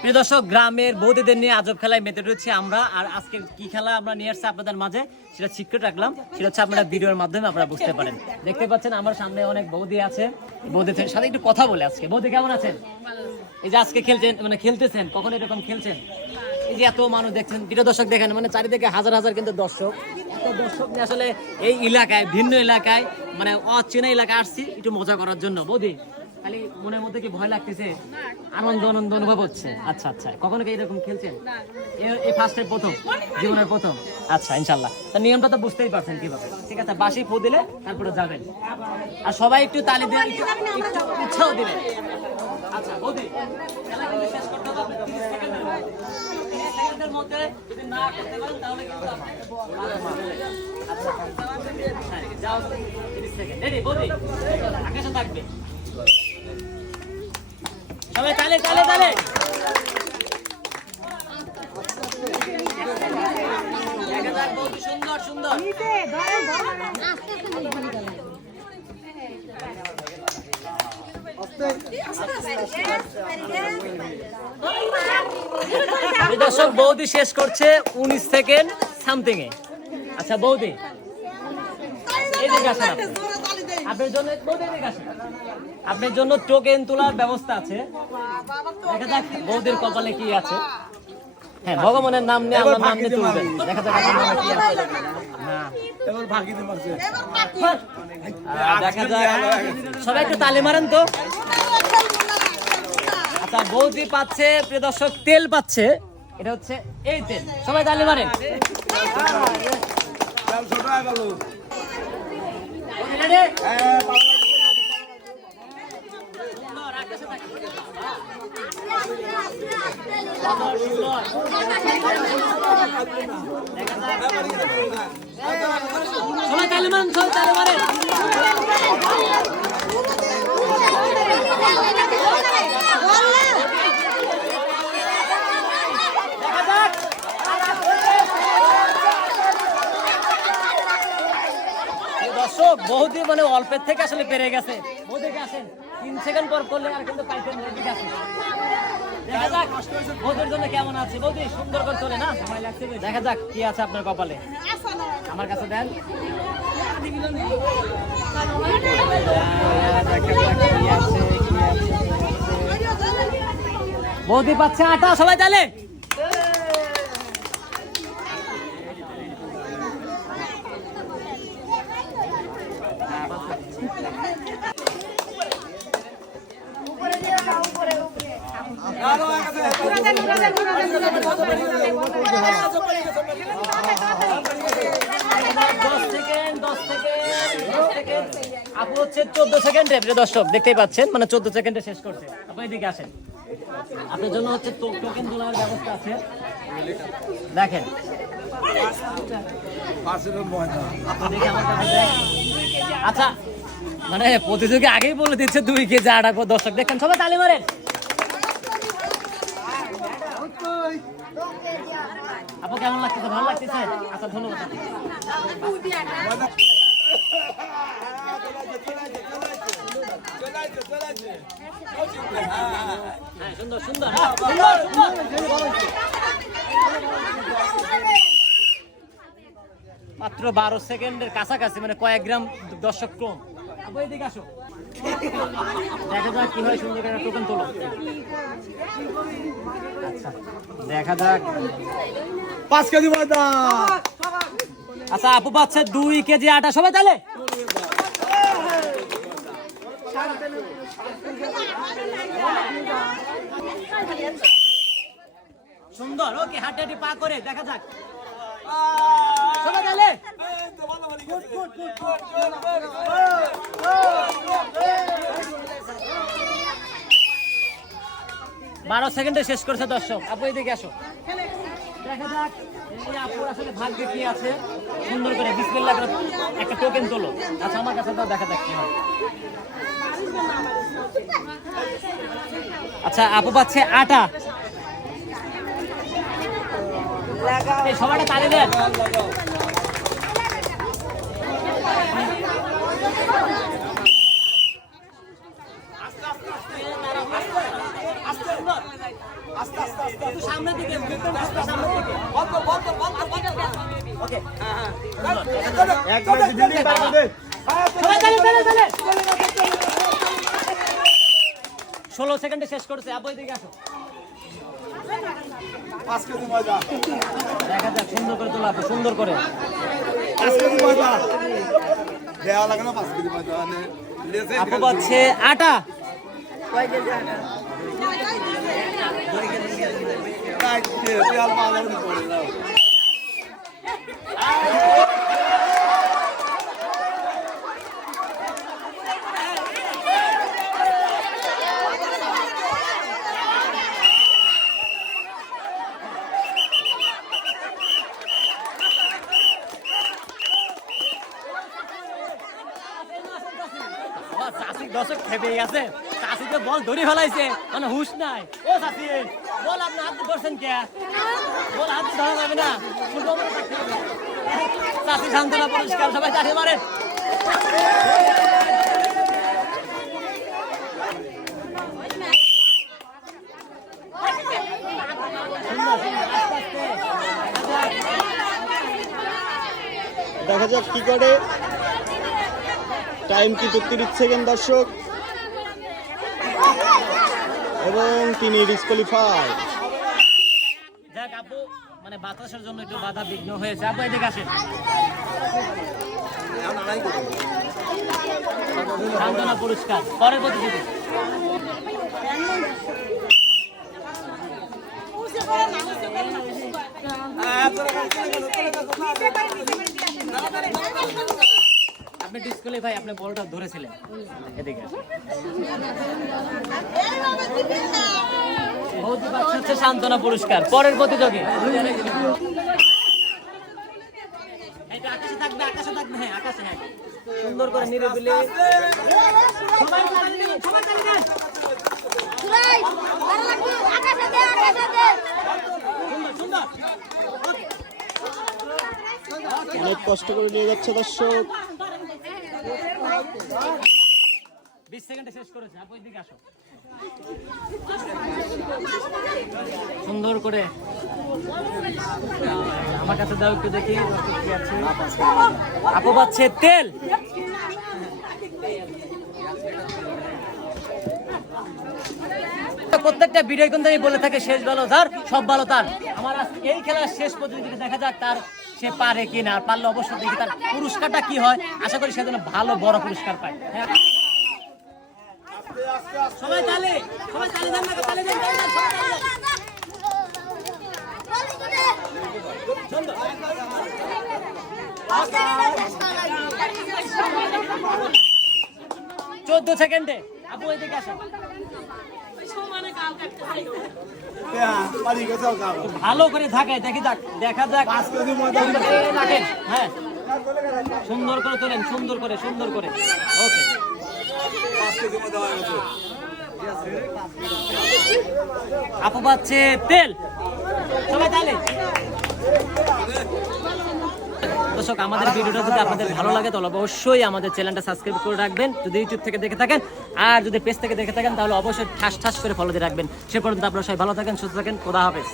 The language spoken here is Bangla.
প্রিয় দর্শক, গ্রামের বৌদিদের নিয়ে আজব খেলায় মেতে রয়েছে আমরা। আর আজকে কি খেলা আমরা নিয়ে আসছি আপনাদের মাঝে সেটা সিক্রেট রাখলাম, সেটা হচ্ছে আপনারা ভিডিওর মাধ্যমে আপনারা বুঝতে পারেন। দেখতে পাচ্ছেন আমার সামনে অনেক বৌদি আছে, বৌদিদের সাথে একটু কথা বলে। আজকে বৌদি কেমন আছেন? এই যে আজকে খেলছেন, মানে খেলতেছেন, কখন এরকম খেলছেন? এই যে এত মানুষ দেখছেন, প্রিয় দর্শক দেখেন, মানে চারিদিকে হাজার হাজার কিন্তু দর্শক। এত দর্শক নিয়ে আসলে এই এলাকায়, ভিন্ন এলাকায়, মানে অচেনা এলাকায় আসছি একটু মজা করার জন্য। বৌদি খালি মনের মধ্যে কি ভয় লাগতেছে? আনন্দ আনন্দ অনুভব হচ্ছে। আচ্ছা আচ্ছা, কখনো কি এরকম খেলছেন? এই ফার্স্ট প্রথম, জীবনের প্রথম? আচ্ছা, ইনশাল্লাহ। তা নিয়মটা তো বুঝতেই পারছেন কিভাবে। ঠিক আছে, বাঁশি ফু দিলে তারপরে যাবেন, আর সবাই একটু তালি দিয়ে একটু উৎসাহ দিলে। আচ্ছা বৌদি, খেলা কিন্তু শেষ করতে হবে 30 সেকেন্ডের মধ্যে। 30 সেকেন্ডের মধ্যে যদি না করতে পারেন তাহলে কিন্তু আপনি আচ্ছা হ্যাঁ, যাও 30 সেকেন্ড। রেডি বৌদি? আকাশে থাকবে সবাই, তালে তালে তালে। সুন্দর সুন্দর। দর্শক, বৌদি শেষ করছে 19 সেকেন্ড সামথিং এ। আচ্ছা বৌদি, এদিকে আসেন। আপনার জন্য বৌদি এদিকে আসেন, আপনার জন্য টোকেন তোলার ব্যবস্থা আছে। দেখা যাক বৌদির কপালে কি আছে। হ্যাঁ, ভগবানের নাম নিয়ে আল্লাহর নাম নিয়ে তুলবেন। দেখা যাক আপনার নামে কি আছে। হ্যাঁ, এবার ভাগি দিতে পারছে। দেখা যাক, সবাই একটু তালি মারেন তো। আচ্ছা, বৌদি পাচ্ছে, প্রিয় দর্শক, তেল পাচ্ছে। এটা হচ্ছে এই তেল। সবাই তালি মারেন। সবাই তালি মারেন, সবাই তালি মারেন। দর্শক, বৌদি মানে অল্পের থেকে আসলে পেরে গেছে। বৌদিকে আসেন, 3 সেকেন্ড পর করলে আর কিন্তু পাইতেন। এদিকে আসেন, দেখা যাক বৌদির জন্য কেমন আছে। বৌদি সুন্দর করে চলে না, সময় লাগছে। দেখা যাক কি আছে আপনার কপালে। আমার কাছে দেন। বৌদি পাচ্ছে আটা। সবাই তাহলে আপু হচ্ছে 14 সেকেন্ডে। দর্শক দেখতেই পাচ্ছেন, মানে 14 সেকেন্ডে শেষ করছে। আপনি এদিকে আসেন, আপনার জন্য হচ্ছে টোকেন তোলার ব্যবস্থা আছে। দেখেন, আচ্ছা মানে প্রতিযোগী আগেই বলে দিচ্ছে 2 কেজি আটা। দর্শক দেখেন, সবাই তালি মারেন। আপু কেমন লাগতেছে? ভালো লাগতেছে? আচ্ছা, ধন্যবাদ। সুন্দর সুন্দর মাত্র 12 সেকেন্ডের কাছাকাছি, মানে কয়েক গ্রাম দর্শক কম। আপু এদিকে আসো, দেখা যাক কি হয়। সুন্দর একটা টোকেন তোলো। আচ্ছা, দেখা যাক 5 কেজি ময়দা। আচ্ছা, আপু পাচ্ছে 2 কেজি আটা। সবাই তাহলে সুন্দর। ওকে, হাঁটাহাঁটি পা করে দেখা যাক। সবাই তাহলে 12 সেকেন্ডে শেষ করছে দর্শক। আপু এদিকে আসো, দেখা যাক এই আপুর আসলে ভাগ্যে কি আছে। সুন্দর করে বিসমিল্লাহ করে একটা টোকেন তোলো। আচ্ছা, আমার কাছে দাও, দেখা যাক কি হয়। আচ্ছা, আপু পাচ্ছে আটা। সবাইটা তালি দেন। আস্তে আস্তে সামনের দিকে ওকে সবাই চলে 16 সেকেন্ডে শেষ করছে। আবু এদিকে আসো। দেখা যাক সুন্দর করে তোলা, সুন্দর করে। আপু পাচ্ছে আটা। দর্শক খেপে গেছে, চাষি তো বল ধরে ফেলাইছে, মানে হুশ নাই। ও চাষি বল আপনি হাত ধরছেন কে? বল হাত ধরা যাবে না, চাষি সান্ত্বনা পুরস্কার। সবাই চাষি মারেন। দেখা যাক কি করে। টাইম কিন্তু 30 সেকেন্ড দর্শক, এবং তিনি ডিসকোয়ালিফাই। যাক আপু, মানে বাতাসের জন্য একটু বাধা বিঘ্ন হয়েছে। আপু এদিকে আসেন। সান্ত্বনা পুরস্কার পরের প্রতিযোগী। আপনি ডিসকোয়ালিফাই, আপনি বলটা ধরেছিলেন। এদিকে হচ্ছে সান্ত্বনা পুরস্কার পরের প্রতিযোগী। আকাশে থাকবে, আকাশে থাকবে। হ্যাঁ আকাশে, হ্যাঁ সুন্দর করে নিরিবিলি। অনেক কষ্ট করে নিয়ে যাচ্ছে দর্শক। 20 সেকেন্ডে শেষ করেছে। আপু এদিকে আসো। সুন্দর করে আমার কাছে দাও একটু দেখি কি আছে। আপু পাচ্ছে তেল। প্রত্যেকটা ভিডিও কিন্তু আমি বলে থাকে শেষ ভালো তার, সব ভালো তার। আমার এই খেলার শেষ পর্যন্ত দেখা যাক তার সে পারে কিনা। আর পারলে অবশ্যই দেখি তার পুরস্কারটা কি হয়। আশা করি সে যেন ভালো বড় পুরস্কার পায়। সবাই তালে, সবাই তালে দেন না, তালে দেন, তালে দেন, সবাই তালে দেন। 14 সেকেন্ডে। আপু এদিকে আসেন। ভালো করে থাকায় দেখি যাক, দেখা যাক। হ্যাঁ সুন্দর করে তোলেন, সুন্দর করে, সুন্দর করে। ওকে আপু পাচ্ছে তেল। সবাই তাহলে দর্শক, আমাদের ভিডিওটা যদি আপনাদের ভালো লাগে তাহলে অবশ্যই আমাদের চ্যানেলটা সাবস্ক্রাইব করে রাখবেন যদি ইউটিউব থেকে দেখে থাকেন। আর যদি পেজ থেকে দেখে থাকেন তাহলে অবশ্যই ঠাস ঠাস করে ফলো দিয়ে রাখবেন। সে পর্যন্ত আপনারা সবাই ভালো থাকেন, সুস্থ থাকেন। খোদা হাফেজ।